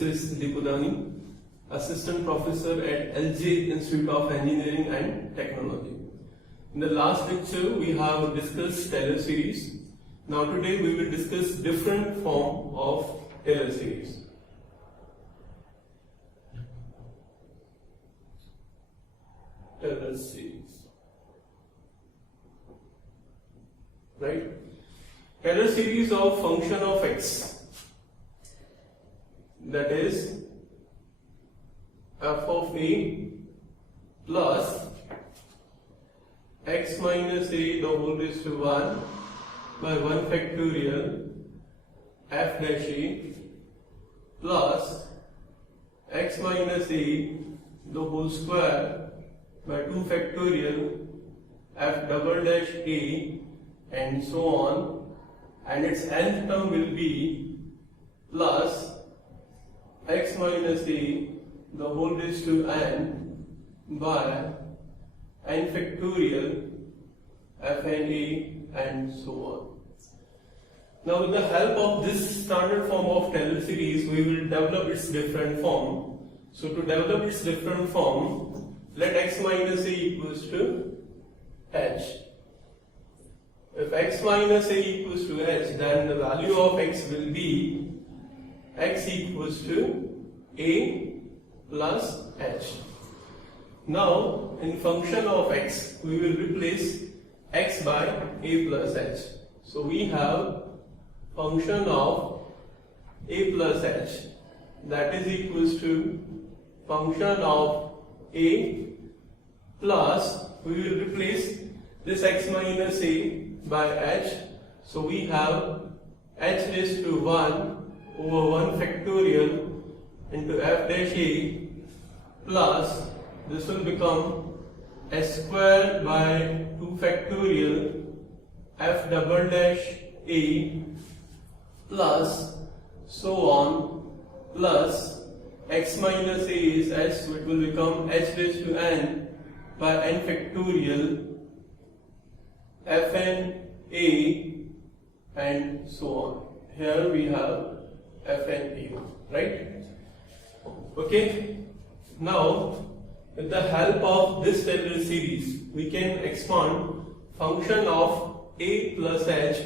This is Dipudani, Assistant Professor at LJ Institute of Engineering and Technology. In the last lecture, we have discussed Taylor series. Now today we will discuss different form of Taylor series. Taylor series. Right? Taylor series of function of x, that is f of a plus x minus a the whole raised to 1 by 1 factorial f dash a plus x minus a the whole square by 2 factorial f double dash a and so on, and its nth term will be plus x minus a the whole raised to n by n factorial fn a and so on. Now with the help of this standard form of Taylor series, we will develop its different form. So to develop its different form, let x minus a equals to h. If x minus a equals to h, then the value of x will be x equals to a plus h. Now in function of x, we will replace x by a plus h. So we have function of a plus h, that is equals to function of a plus, we will replace this x minus a by h. So we have h raised to 1 over 1 factorial into f dash a plus, this will become s square by 2 factorial f double dash a plus so on, plus x minus a is h, so it will become h raised to n by n factorial fn a and so on. Here we have fn a, right? Okay. Now with the help of this Taylor series, we can expand function of a plus h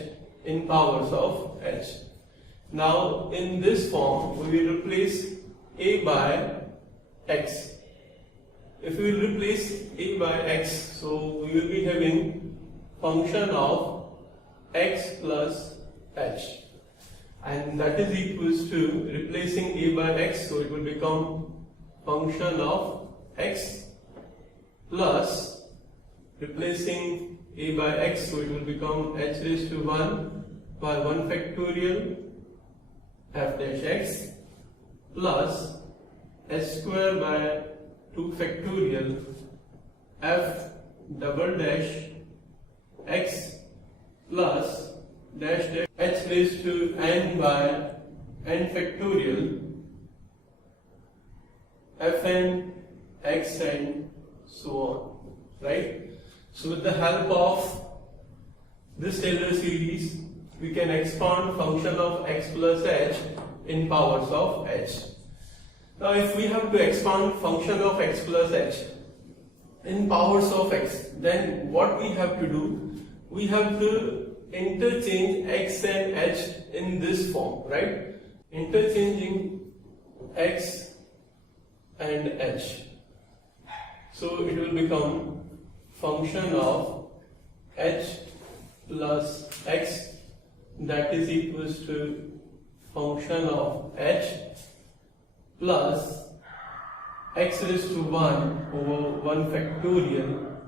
in powers of h. Now in this form, we will replace a by x. If we will replace a by x, so we will be having function of x plus h, and that is equals to replacing a by x, so it will become function of x plus replacing a by x, so it will become h raised to 1 by 1 factorial f dash x plus s square by 2 factorial f double dash x plus dash dash h raised to n by n factorial fn x and so on, right? So with the help of this Taylor series, we can expand function of x plus h in powers of h. Now if we have to expand function of x plus h in powers of x, then what we have to do? We have to interchange x and h in this form, right? Interchanging x and h. So it will become function of h plus x, that is equals to function of h plus x raised to 1 over 1 factorial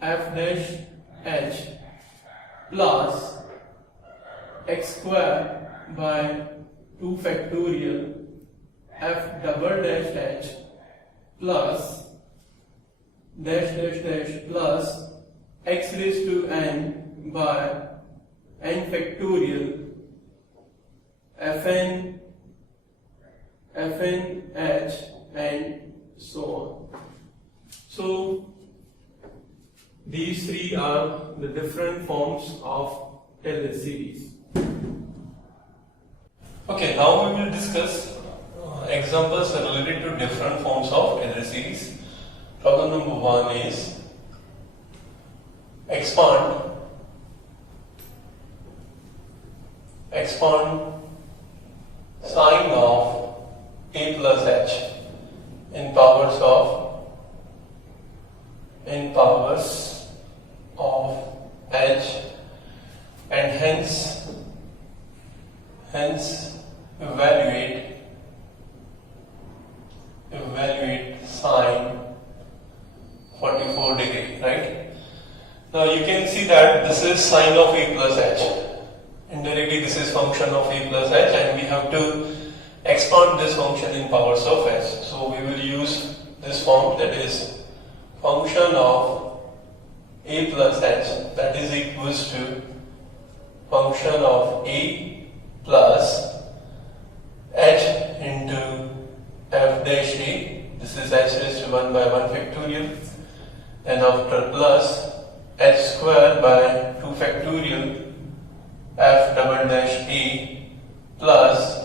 f dash h plus x square by 2 factorial f double dash h plus dash dash dash plus x raised to n by n factorial fn h and so on. So these three are the different forms of Taylor series. Okay, now we will discuss examples are related to different forms of Taylor series. Problem number 1 is expand sine of a plus h in powers of h, and hence evaluate sine 44 degree, right? Now you can see that this is sine of a plus h. Indirectly this is function of a plus h, and we have to expand this function in powers of h. So we will use this form, that is function of a plus h, that is equals to function of a plus h into f dash a. This is h raised to 1 by 1 factorial, and after plus h square by 2 factorial f double dash a plus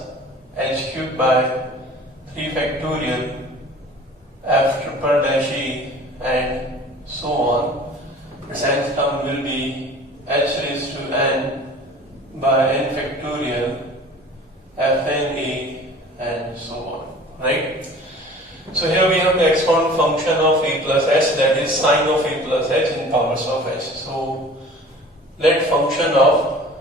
h cube by 3 factorial f triple dash a, and so on. Its nth term will be h raised to n by n factorial fn a, and so on, right? So here we have the expand function of a plus h, that is sine of a plus h in powers of h. So let function of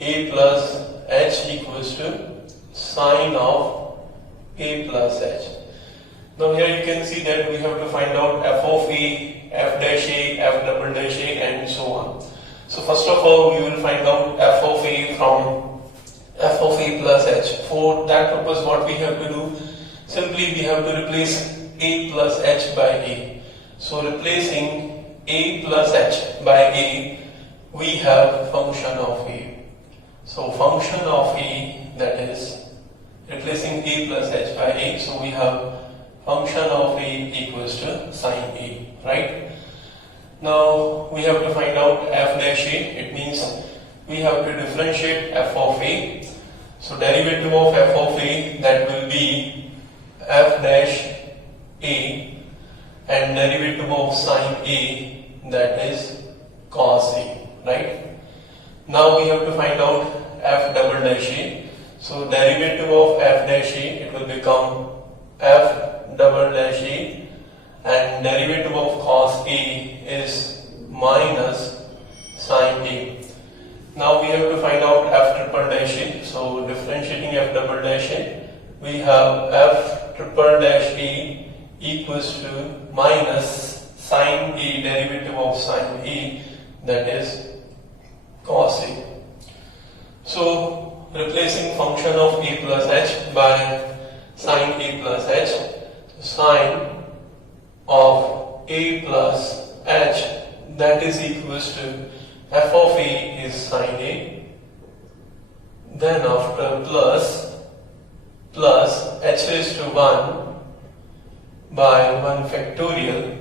a plus h equals to sine of a plus h. Now here you can see that we have to find out f of a, f dash a, f double dash a, and so on. So first of all we will find out f of a from f of a plus h. For that purpose what we have to do, simply we have to replace a plus h by a. So replacing a plus h by a, we have function of a. So function of a, that is replacing a plus h by a, so we have function of a equals to sine a, right? Now we have to find out f dash a. It means we have to differentiate f of a. So derivative of f of a, that will be f dash a, and derivative of sine a, that is cos a, right? Now we have to find out f double dash a. So derivative of f dash a, it will become f double dash a, and derivative of cos a is minus sine a. Now we have to find out f triple dash a. So differentiating f double dash a, we have f triple dash a equals to minus sine a, derivative of sine a, that is cos a. So replacing function of a plus h by sine a plus h, sine of a plus h, that is equals to f of a is sine a, then after plus h raised to 1 by 1 factorial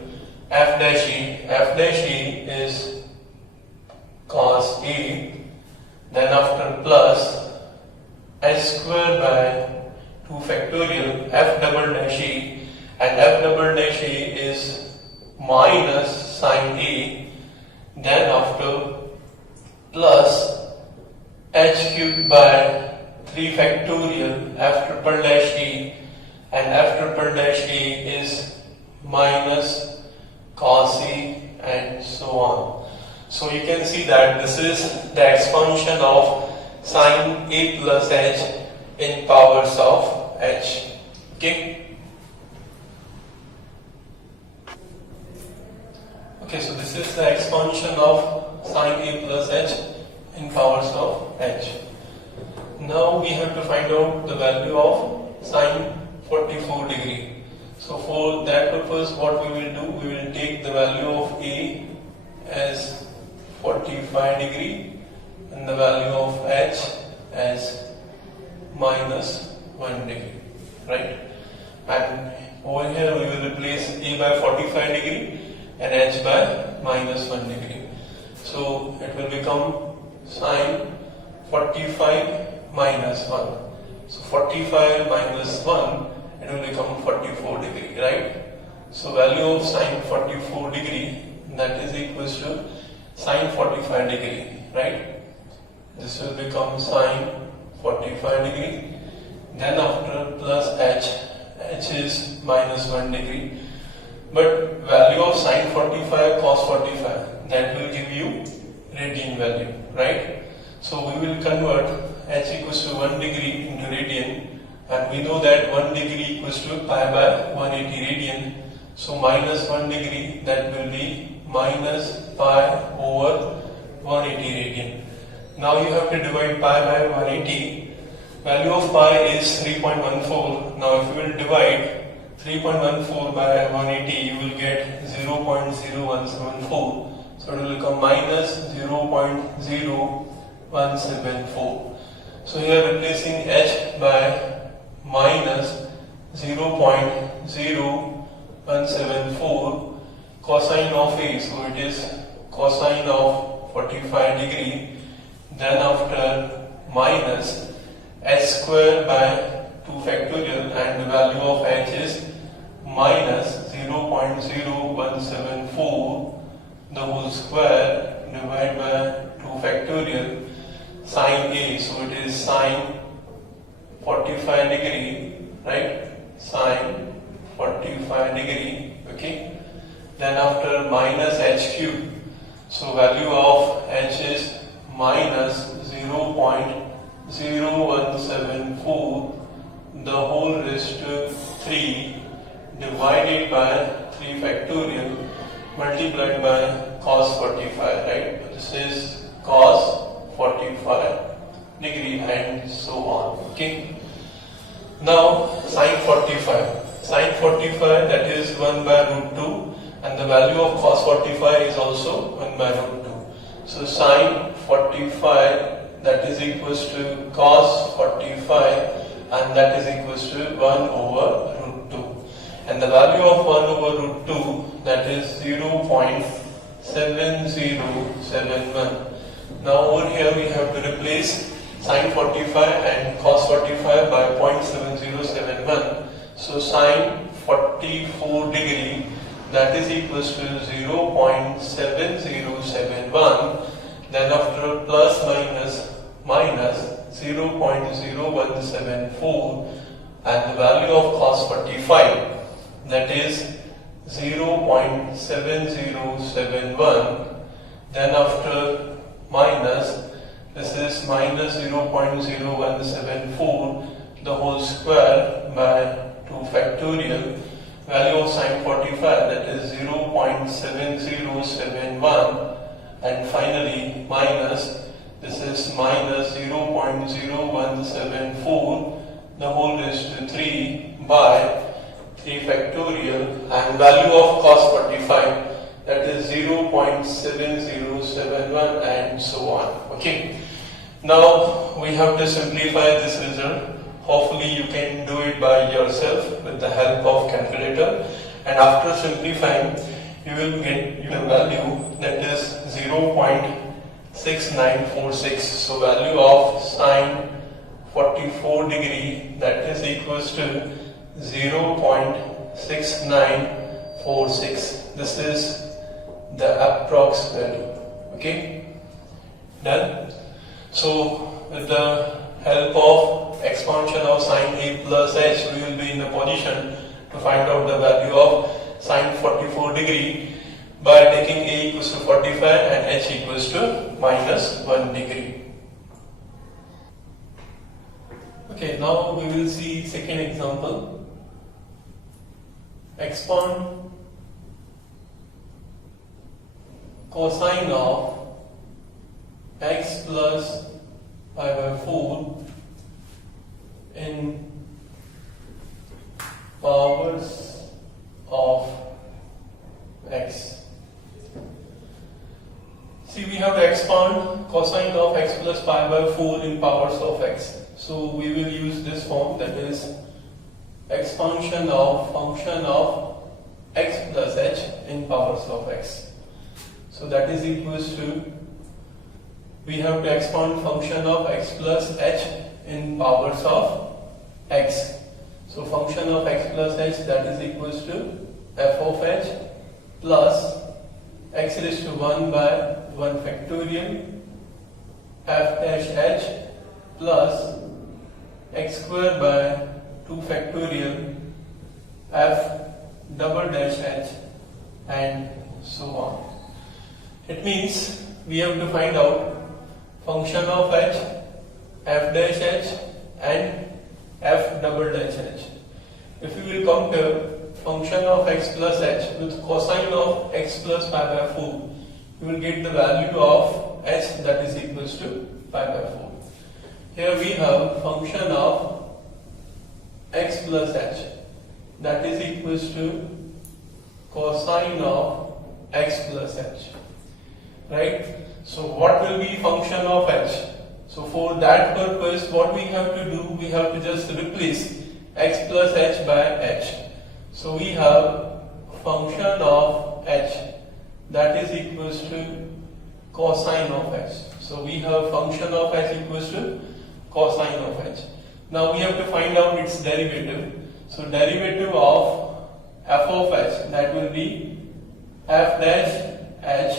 f dash a is cos a, then after plus h square by 2 factorial f double dash a, and f double dash a is minus sine a, then after plus h cube by 3 factorial f triple dash a, and f triple dash a is minus cos a, and so on. So you can see that this is the expansion of sine a plus h in powers of h. Okay. Okay, so this is the expansion of sine a plus h in powers of h. Now we have to find out the value of sine 44 degree. So for that purpose what we will do, we will take the value of a as 45 degree and the value of h as minus 1 degree, right? And over here we will replace a by 45 degree and h by minus 1 degree. So it will become sine 45 minus 1. So 45 minus 1 it will become 44 degree, right? So value of sine 44 degree, that is equals to sine 45 degree, right? This will become sine 45 degree. Then after plus h is minus 1 degree. But value of sine 45 cos 45, that will give you radian value, right? So we will convert h equals to 1 degree into radian, and we know that 1 degree equals to pi by 180 radian. So minus 1 degree, that will be minus pi over 180 radian. Now you have to divide pi by 180. Value of pi is 3.14. Now if you will divide 3.14 by 180, you will get 0.0174. So it will become minus 0.0174. So here replacing h by minus 0.0174 cosine of a, so it is cosine of 45 degree. Then after minus h square by 2 factorial, and the value of h is minus 0.0174 the whole square divided by 2 factorial sine a, so it is sine 45 degree, right? Sine 45 degree, okay? Then after minus h cube, so value of h is minus 0.0174 the whole raised to 3 divided by 3 factorial multiplied by cos 45, right? This is cos 45 degree and so on, okay? Now sine 45. Sine 45, that is 1 by root 2, and the value of cos 45 is also 1 by root 2. So sine 45, that is equals to cos 45, and that is equals to 1 over root 2. And the value of 1 over root 2, that is 0.7071. Now over here we have to replace sine 45 and cos 45 by 0.7071. So sine 44 degree, that is equals to 0.7071. Then after plus minus 0.0174, and the value of cos 45, that is 0.7071. Then after minus, this is minus 0.0174 the whole square by 2 factorial. Value of sine 45, that is 0.7071, and finally minus, this is minus 0.0174 the whole raised to 3 by 3 factorial, and value of cos 45, that is 0.7071 and so on, okay? Now we have to simplify this result. Hopefully you can do it by yourself with the help of calculator, and after simplifying you will get the value, that is 0.6946. So value of sine 44 degree, that is equals to 0.6946. This is the approx value, okay? Done. So with the help of expansion of sine a plus h, we will be in a position to find out the value of sine 44 degree by taking a equals to 45 and h equals to minus 1 degree. Okay, now we will see second example. Expand cosine of x plus pi by 4 in powers of x. See, we have to expand cosine of x plus pi by 4 in powers of x. So we will use this form, that is expansion of function of x plus h in powers of x. So that is equals to, we have to expand function of x plus h in powers of x. So function of x plus h, that is equals to f of h plus x raised to 1 by 1 factorial f dash h plus x square by 2 factorial f double dash h and so on. It means we have to find out function of h, f dash h and f double dash h. If we will compare function of x plus h with cosine of x plus pi by 4, we will get the value of h, that is equals to pi by 4. Here we have function of x plus h, that is equals to cosine of x plus h, right? So what will be function of h? So for that purpose, what we have to do, we have to just replace x plus h by h. So we have function of h, that is equals to cosine of h. So we have function of h equals to cosine of h. Now we have to find out its derivative. So derivative of f of h, that will be f dash h,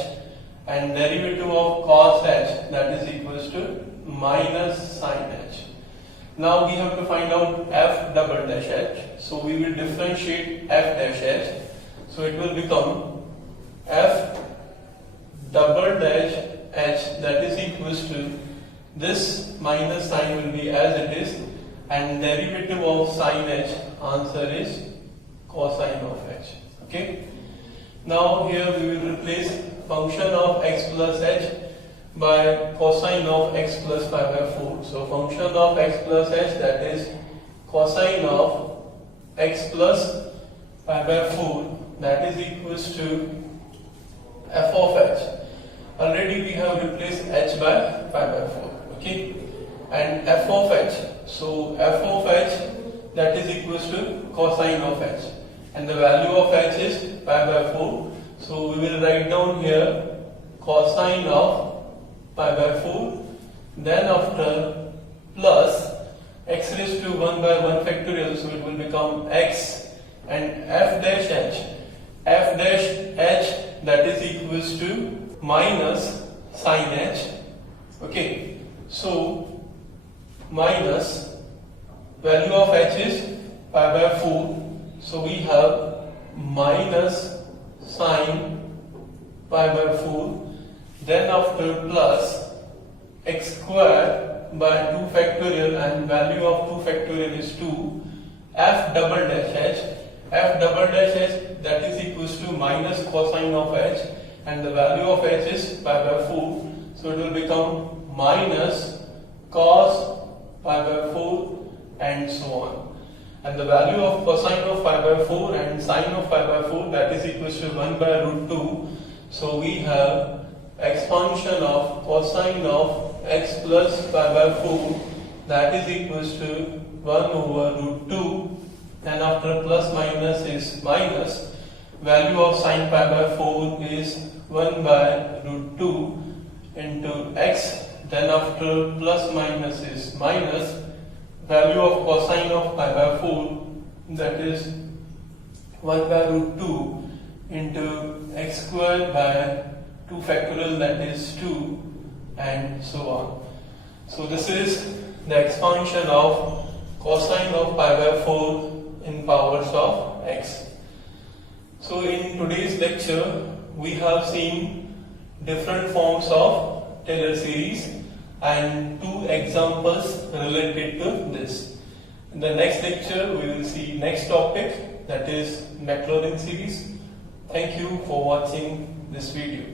and derivative of cos h, that is equals to minus sin h. Now we have to find out f double dash h. So we will differentiate f dash h. So it will become f double dash h, that is equals to, this minus sign will be as it is, and derivative of sin h, answer is cosine of h. Okay. Now here we will replace function of x plus h by cosine of x plus pi by 4. So function of x plus h, that is cosine of x plus pi by 4, that is equals to f of h. Already we have replaced h by pi by 4. Okay, and f of h. So f of h, that is equals to cosine of h, and the value of h is pi by 4. So we will write down here cosine of pi by 4, then after plus x raised to 1 by 1 factorial, so it will become x, and f dash h, that is equals to minus sin h. Okay, so minus value of h is pi by 4, so we have minus sin pi by 4, then after plus x square by 2 factorial, and value of 2 factorial is 2, f double dash h, that is equals to minus cosine of h, and the value of h is pi by 4, so it will become minus cos pi by 4 and so on. And the value of cosine of pi by 4 and sine of pi by 4, that is equals to 1 by root 2. So we have expansion of cosine of x plus pi by 4, that is equals to 1 over root 2, and after plus minus is minus, value of sine pi by 4 is 1 by root 2 into x, then after plus minus is minus, value of cosine of pi by 4, that is 1 by root 2 into x squared by 2 factorial, that is 2, and so on. So this is the expansion of cosine of pi by 4 in powers of x. So in today's lecture we have seen different forms of Taylor series and 2 examples related to this. In the next lecture we will see next topic, that is Maclaurin series. Thank you for watching this video.